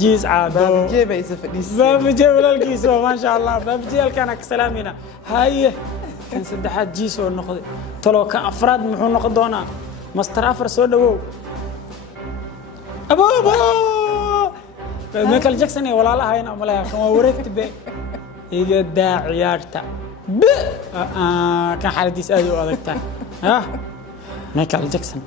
جيس عادو باب جيبه يسفديس باب جيب للكيسو ما شاء الله باب جيل كان كسلامينا هاي كان سدحات جيسو نقضي تلو كأفراد محو نقضونا مستر أفر سو دو أبو مايكل جاكسون ولا لا هاينا ولا كان وريكت ب يدا عيارتا ب كان حالتي سأدو أدكتا ها مايكل جاكسون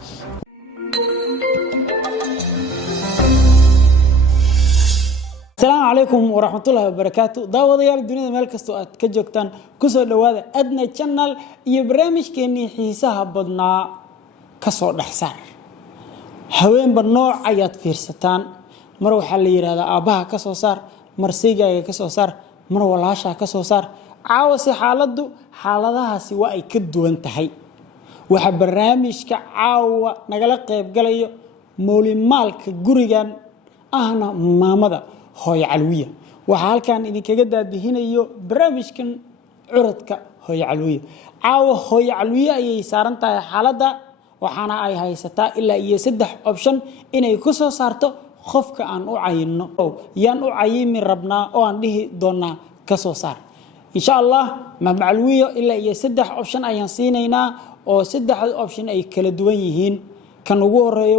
السلام عليكم ورحمة الله وبركاته داوديال الدنيا مال كستو أد كجوكتان كسر لواذا أدنى channel يبرامج كني حيسها بدنا كسر دحسار هوين بالنوع عيات فيرستان مروح اللي هذا أباها كسر صار مرسيجا كسر صار مرو العشاء كسر صار عاوز حالده حالها سواء كدو انتهي وحب برنامج كعاوة نقلق قليو مولي مالك جوريجان أهنا مامدا هوي علوية وحال كان إذا كجدا دهينيو برامجكن عرضك هوي علوية عاوة هوي علوية أي سارنتا حالدا وحنا أي هايستا إلا يسدح أوبشن إن يكسو صارتو خفك أن أعينه أو ين أعين من ربنا أو عنده دونا كسو صار إن شاء الله ما معلوية إلا يسدح أوبشن أي سينينا أو سدح أوبشن أي كلا دوينيهين كانوا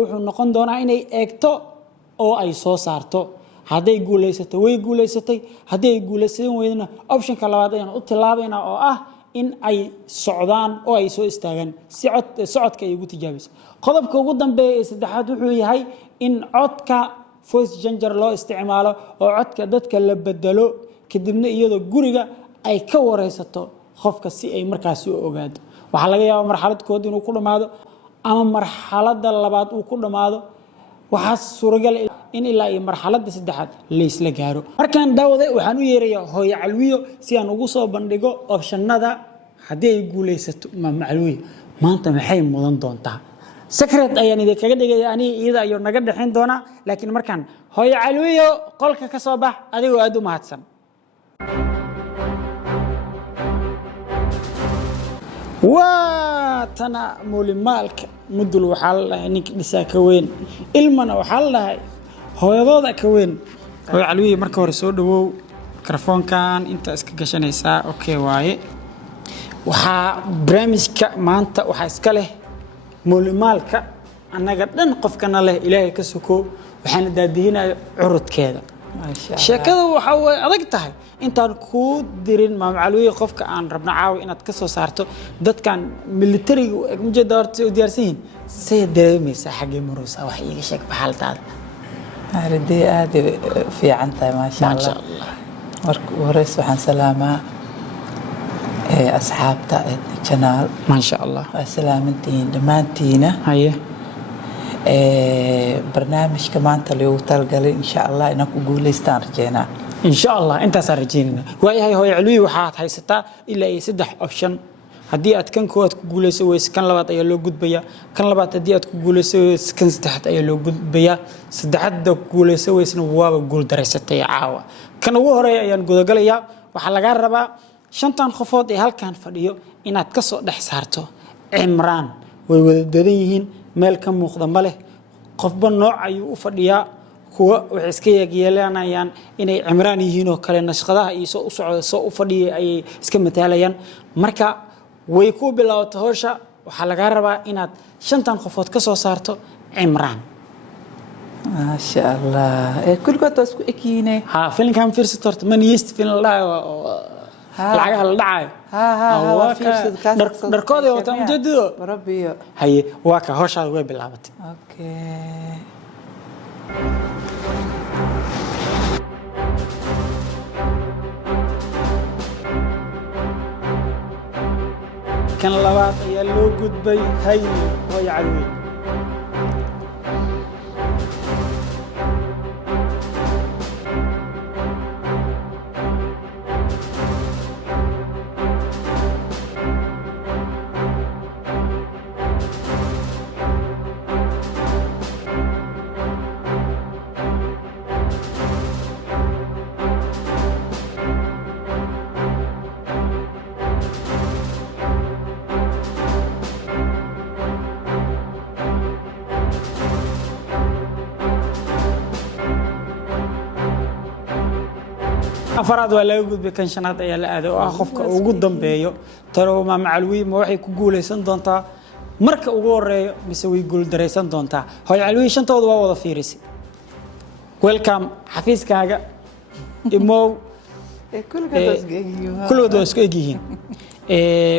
وحنا نقول دونا إن أكتو أو أي سو صارتو hadday guuleysatay way guuleysatay hadday guuleysan weydana optionka labaad ayaan u tilaabayna oo ah in ay socdaan oo ay soo istaagaan si socodka ay ugu tijaabiso qodobka ugu dambeeya ee saddexaad wuxuu yahay in codka voice changer loo isticmaalo oo codka dadka la bedelo kadibna iyadoo guriga ay ka wareysato qofka si ay markaas u ogaado waxa laga yaabaa marxalad kood inuu ku dhamaado ama marxaladda labaad uu ku dhamaado waxaa suuragal in ilaa iyo marxaladda saddexaad la isla gaaro markaan daawaday waxaan u yeerayaa hooyo calwiyo si aan ugu soo bandhigo optionada haddii ay guuleysato macluwiyo maanta maxay mudan doontaa secret ayaan idin kaga dhigaya aniga iyada ayuu naga dhaxin doonaa laakiin markaan hooyo calwiyo qolka ka soo bax adigoo aad u mahadsan واتنا مولي مالك مدل وحال نيك دسا كوين علمنا وحال هو يضوضع كوين هو علوي marka hore soo dhawow mikrofoonkan inta iska gashanaysa okay waaye waxa barnaamijka maanta waxa iska leh mولي maalka anaga dhan qofkana leh ilaahay ka soko waxaan daadihinayo curudkeeda sheekada waxa way adag tahay intaan ku dirin maamulwiye qofka aan rabna caawi inaad ka soo saarto dadkan militariga mujada horta u diyaarsan say dareemaysa xagee maruusa wax iiga sheeg baxaltaada aridii aad fiican tahay ma sha Allah marka horeys waxaan salaamaa asxaabta channel ma sha Allah salaamantiin dhamaantiina haye barnaamijka maanta loo talgalay insha Allah inaan ku guuleystaan rajeynaa إن شاء الله أنت سارجيننا وهي هو علوي وحات هيستا إلا يسدح أوبشن هدي أتكن كوات كقول سويس كان لبعض أيلو جود بيا كان لبعض هدي أتكقول سويس كان سدحت أيلو جود بيا سدحت دك كقول سويس نواب جول درست عاوة كان هو رأي أيان جود قال يا وحلا جربا شنطان خفاض هل كان فديو إن أتكسر دحسارته عمران ويودريهن مال كم مقدم له قفبا نوع أيو فديا kuwa wax iska yeelanayaan inay cimraan yihiin oo kale nashqadaha iyo soo u socdo soo u fadhiyay ay iska mataalayaan marka way ku bilowdo hawsha waxa laga rabaa inaad shantan qofood ka soo saarto cimraan ma sha Allah kulkood isku ekiine ha filimkan fiirsato horta man yeest film la lacagaha la dhacayo dharkooda wata mujadido rabbiyo haye waa ka hawsha way bilaabatay okay كان لبعض يلو جود بي هاي ويا علوي afaraad waa laga gudbay kan shanaad ayaa la aaday oo ah qofka ugu dambeeyo talow maama calwi ma waxay ku guuleysan doontaa marka ugu horeeyo mise way guul dareysan doontaa hooyo calwi shantooda waa wada fiirisay welcome xafiiskaaga imow kulligood waa isku egyihiin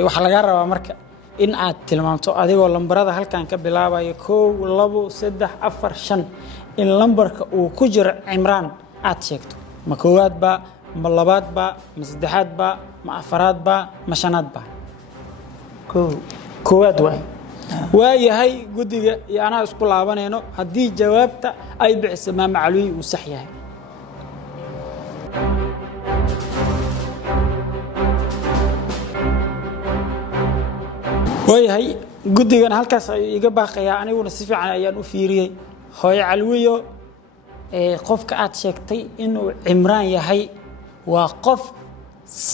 waxaa laga rabaa marka in aad tilmaamto adigoo lambarada halkan ka bilaabayo 1 2 3 4 5 in lambarka uu ku jiro Cimraan aad sheegto ma koowaad ba ma labaad ba ma saddexaad ba ma afaraad ba ma shanaad ba koowaad waayahay guddiga iyo anaa isku laabanayno haddii jawaabta ay bixiso maama calwi uu sax yahay waayahay guddigan halkaas ayuu iga baaqayaa aniguna si fiican ayaan u fiiriyey hooyo calwiyo qofka aad sheegtay inuu Cimraan yahay waa qof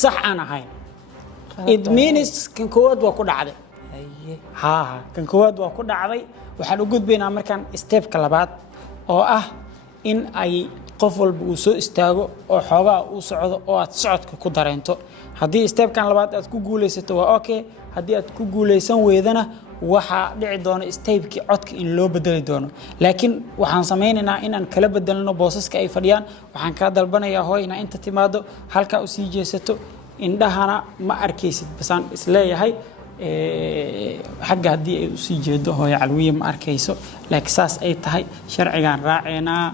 sax aan ahayn it means kan koowaad waa ku dhacday kan koowaad waa ku dhacday waxaan u gudbaynaa markaan stepka labaad oo ah in ay qof walba uu soo istaago oo xoogaa uu socdo oo aad socodka ku dareento haddii stepkan labaad aad ku guuleysato waa okay haddii aad ku guuleysan weydana waxa dhici doona stepkii codka in loo bedeli doono laakiin waxaan sameynaynaa inaan kala bedelno boosaska ay fadhiyaan waxaan ka dalbanayaa hooy inaa inta timaado halka u sii jeesato indhahana ma arkaysid basaan isleeyahay xagga haddii ay u sii jeedo hooyo calwiye ma arkayso laakiin saas ay tahay sharcigaan raaceynaa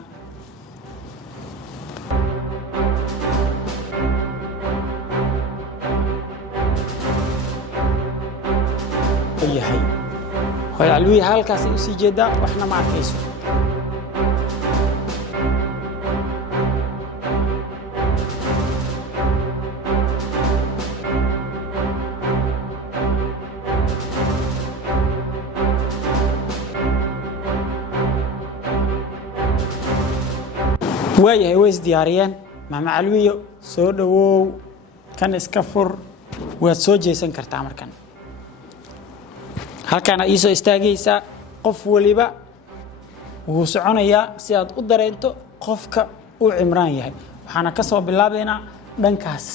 yahay hooyo calwiye halkaas ay u sii jeedaa waxna ma arkayso waayahay way isdiyaariyeen maama calwiyo soo dhawow kan iska fur waad soo jeesan kartaa markan halkaan aad soo istaagaysaa qof waliba wuu soconayaa si aad u dareento qofka uu Cimraan yahay waxaana ka soo bilaabaynaa dhankaas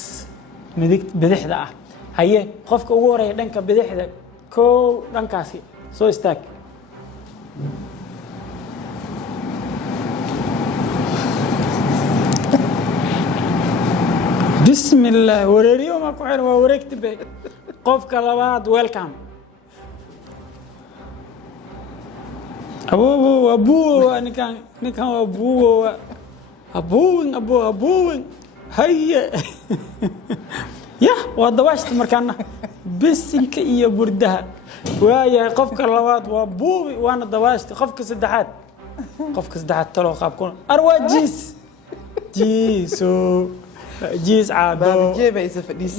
bidixda ah haye qofka ugu horeeya dhanka bidixda dhankaasi soo istaag بسم الله وريريو ما كحر ووريكت به قف كلابات ويلكم أبو أنا كان أبو هيا يا وضواشت مركنا بسنك إيا بردها ويا قف كلابات وأبو وأنا ضواشت قفك سدحات تلو قابكون أروى جيسو جيس عادو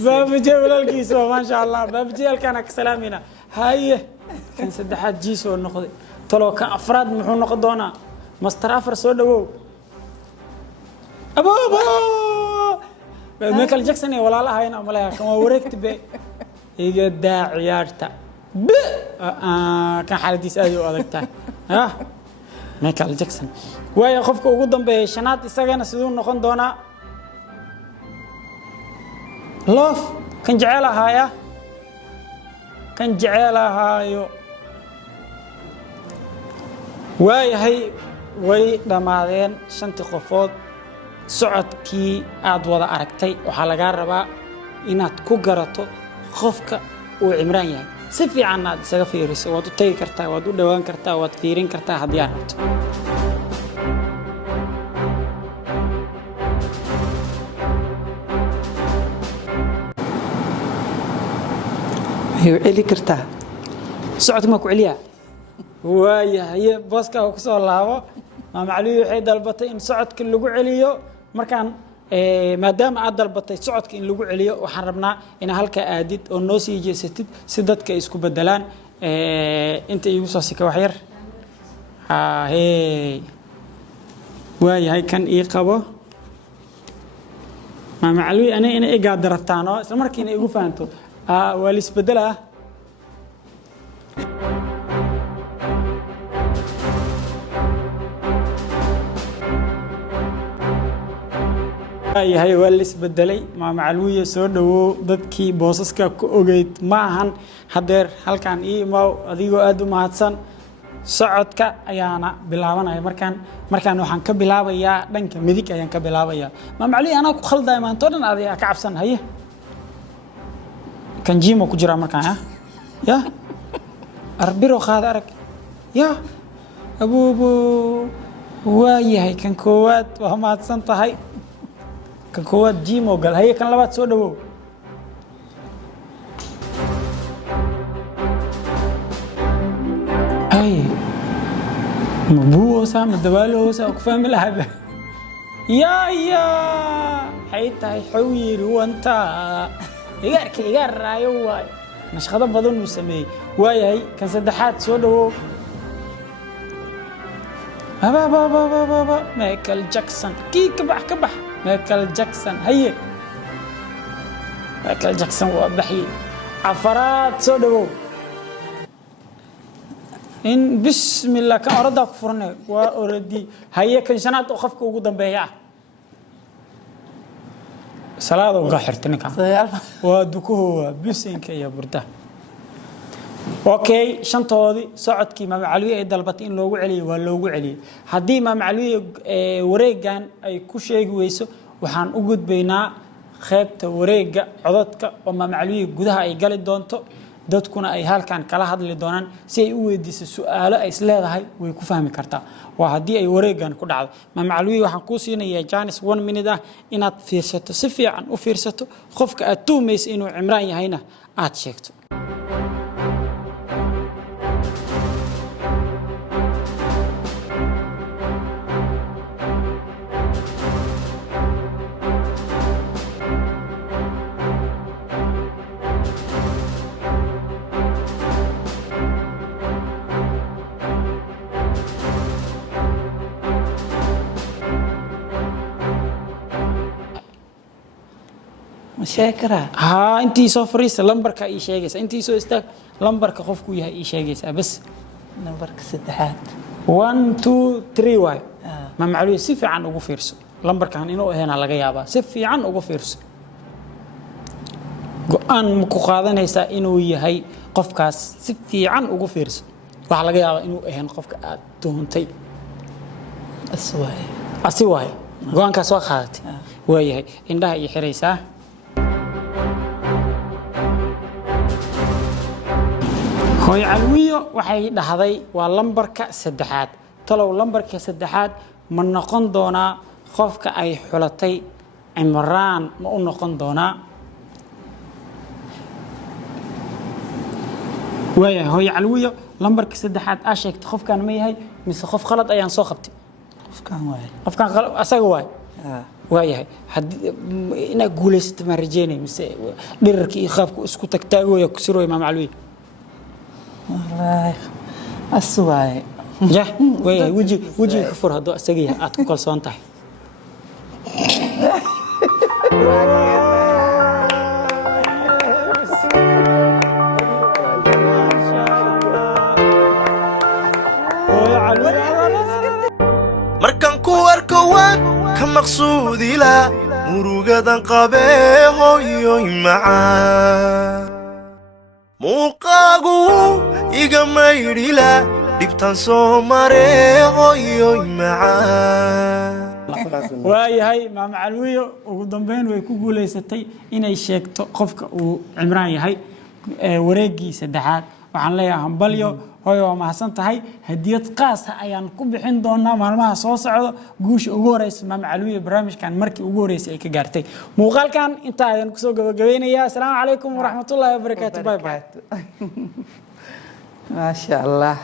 باب جيب للكيسو ما شاء الله باب جيل كان كسلامينا هاي كان سدحات جيسو النقد تلو كان افراد محو نقدونا مستر افر سو دو ابو مايكل جاكسون ولا لا هاينا مالها كما وريكت بي ايغا دا عيارتا كان حالديس ادي او ادغتا ها مايكل جاكسون وايا قفكو ugu dambeeyay shanaad isagana sidoo noqon doona لوف كان جعلها هايو waayahay way dhamaadeen shantii qofood socodkii aad wada aragtay waxaa laga rabaa inaad ku garato qofka uu Cimraan yahay si fiican aad isaga fiiriso waad u tagi kartaa waad u dhawaan kartaa waad fiirin kartaa haddii aad rabto يعلي كرتا socodka ma ku celiyaa waayahay booska ku soo laabo maama calwi waxay dalbatay in socodka lagu celiyo markaan maadaama aad dalbatay socodka in lagu celiyo waxaan rabnaa in halka aadid oo noo sii jeesatid si dadka isku bedelaan inta igu soo sika wax yar waayahay kan ii qabo maama calwi ana ina iga daraftaano isla markiina igu fahanto waa la isbedelaa yahay waa la isbedelay maama calwiye soo dhawow dadkii boosaska ku ogeyd ma ahan hadeer halkan ii imaaw adigoo aad u mahadsan socodka ayaana bilaabanaya markaan waxaan ka bilaabayaa dhanka midig ayaan ka bilaabayaa maama calwiye anaa ku khaldaay maanta dhan adiga ka cabsan haye kan jiimo ku jira markaan ya arbiro qaad arag ya abuubu waa yahay kan koowaad waa mahadsan tahay kan koowaad jiimo gal haye kan labaad soo dhawow haye mabuusa madawaaloosa ku fahmi lahaba ya waxay tahay xow yiri wanta iga raayo waay nashqado badan uu sameeyey waa yahay kan saddexaad soo dhawow Michael Jackson kii ka bax Michael Jackson haye Michael Jackson waa baxay afaraad soo dhawow in bismillah kan orada ku furnay waa oradi haye kan shanaad oo qofka ugu dambeeya salaado uga xirtinka waa dukuhu bisinka iyo burda okay shantoodii socodkii maama calwiye ay dalbatay in loogu celiyo waa loogu celiyay haddii maama calwiye wareegan ay ku sheegi weyso waxaan u gudbaynaa qaybta wareega codadka oo maama calwiye gudaha ay gali doonto dadkuna ay halkan kala hadli doonaan si ay u weydiiso su'aalo ay isleedahay way ku fahmi kartaa waa haddii ay wareegan ku dhacdo maama calwiye waxaan kuu siinayaa janis 1 minute inaad fiirsato si fiican u fiirsato qofka aad tuumayso inuu cimraan yahayna aad sheegto sheekara intii soo fariisa lambarka ay sheegaysa intii soo istaag lambarka qofku yahay ay sheegaysa bas nambarka saddexaad 1 2 3 waay maama calwiye si fiican ugu fiirso lambarkan inuu aheena laga yaabaa si fiican ugu fiirso go'aan ma ku qaadanaysaa inuu yahay qofkaas si fiican ugu fiirso waxa laga yaabaa inuu aheen qofka aad doontay asi waay go'aankaas waa qaadatay waa yahay indhaha iyo xiraysaa hooy calwiye waxay dhahday waa lambarka saddexaad talow lambarka saddexaad ma noqon doonaa qofka ay xulatay cimraan ma u noqon doonaa waayahay hooy calwiye lambarka saddexaad aa sheegtay qofkan ma yahay mise qof khalad ayaan soo qabtay qofkan asaga waay waayahay inaad guulaysato maan rajeynay mise dhirarkii iyo qaabku isku tagtaagooya ku sirooya maama calwiye والله أسوأ يا وجهي كفر هذا أستجيه أتقول صانته markan ku arko waan ka maqsuudi la murugadan qabee hooyoy macaan muuqaagu iga maydhila dhibtan soo maree hooyoy macaan waayahay maama calwiye ugu dambeyn way ku guulaysatay inay sheegto qofka uu cimraan yahay wareegii saddexaad waxaan leeyahay hambalyo hooyo waa mahadsan tahay hadiyad qaas ah ayaan ku bixin doonaa maalmaha soo socdo guusha ugu horeysa maama calwiye barnaamijkan markii ugu horeysay ay ka gaartay muuqaalkan inta ayaan kusoo gabagabeynayaa assalaamu calaykum waraxmatullaahi wabarakaatu bye bye ما شاء الله